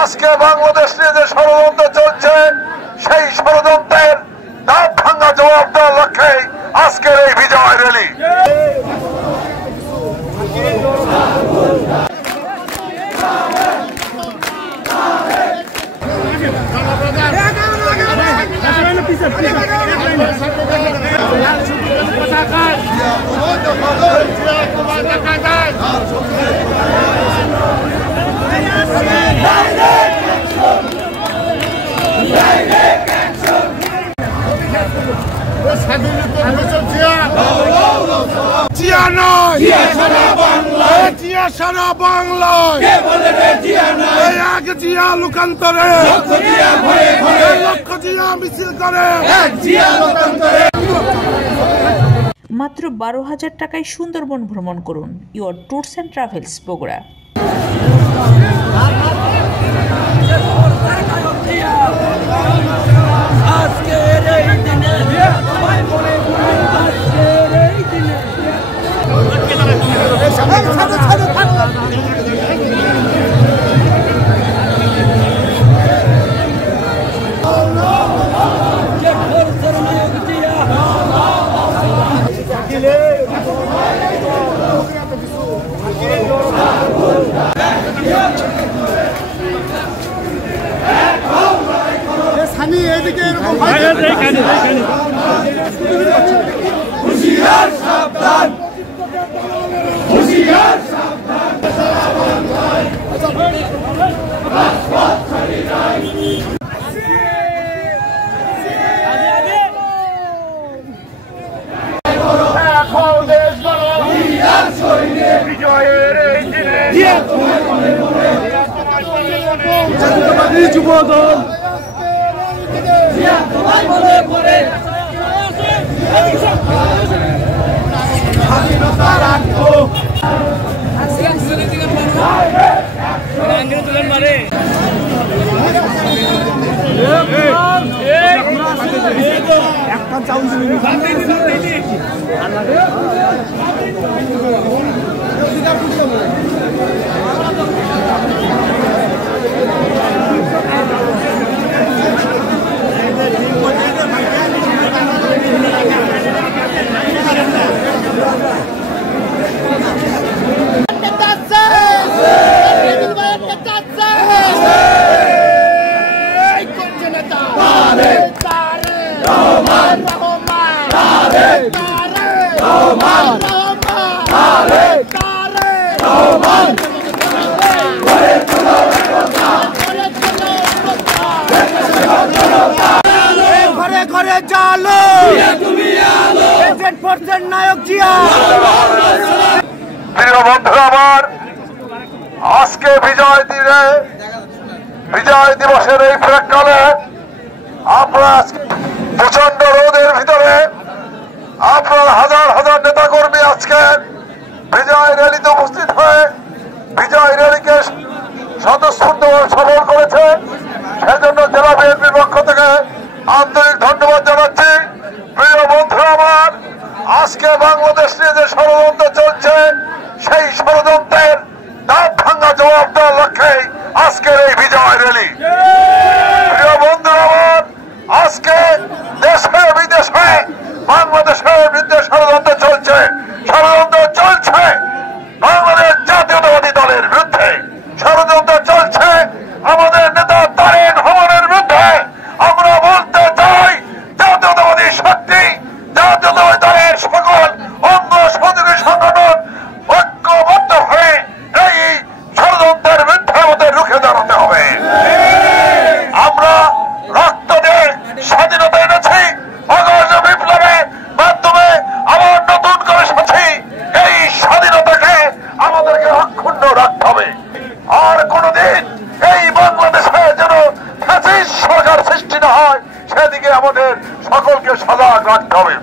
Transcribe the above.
আজকে বাংলাদেশ নিয়ে যে ষড়যন্ত্র চলছে সেই ষড়যন্ত্রের দাঁত ভাঙা জবাব দেওয়ার লক্ষ্যে আজকের এই বিজয় র্যালি। লোকান্তরে লক্ষ জিয়া মিছিল করে মাত্র 12,000 টাকায় সুন্দরবন ভ্রমণ করুন। Your tours and travels Bogura. আজকে বিজয় দিবসের এই প্রাক্কালে আপনারা প্রচন্ড রোদের ভিতরে আপনার হাজার হাজার নেতা কর্মী আজকে বিজয় র্যালিতে উপস্থিত হয়ে বিজয় র্যালিকে স্বতঃস্ফূর্তভাবে সফল করেছে। সেজন্য জেলা বিএনপির পক্ষ থেকে আন্তরিক ধন্যবাদ জানাচ্ছি। প্রিয় বন্ধুরা আমার, আজকে বাংলাদেশ নিয়ে যে ষড়যন্ত্র চলছে সেই ষড়যন্ত্রের দাঁত ভাঙা জবাব দেওয়ার লক্ষ্যে আজকের এই বিজয় র্যালি। প্রিয় বন্ধুরা আমার, আজকে দেশে বিদেশে বাংলাদেশের বিরুদ্ধে ষড়যন্ত্র চলছে, ষড়যন্ত্র চলছে বাংলাদেশ জাতীয়তাবাদী দলের বিরুদ্ধে, ষড়যন্ত্র চলছে আমাদের নেতা তারেক রহমানের বিরুদ্ধে। আমরা বলতে চাই জাতীয়তাবাদী শক্তি, জাতীয়তাবাদী দলের সকল অঙ্গ সহযোগী সংগঠন ঐক্যবদ্ধ হয়ে এই ষড়যন্ত্রের বিরুদ্ধে আমাদের রুখে দাঁড়াতে হবে। আমরা রক্ত দিয়ে স্বাধীনতা এনেছি, অগস্ট বিপ্লবের মাধ্যমে আবার নতুন করে সাথী এই স্বাধীনতাকে আমাদেরকে অক্ষুণ্ণ রাখতে হবে। আর কোনদিন এই বাংলাদেশে যেন ফ্যাসিস্ট সরকার সৃষ্টি না হয় সেদিকে আমাদের সকলকে সজাগ রাখতে হবে।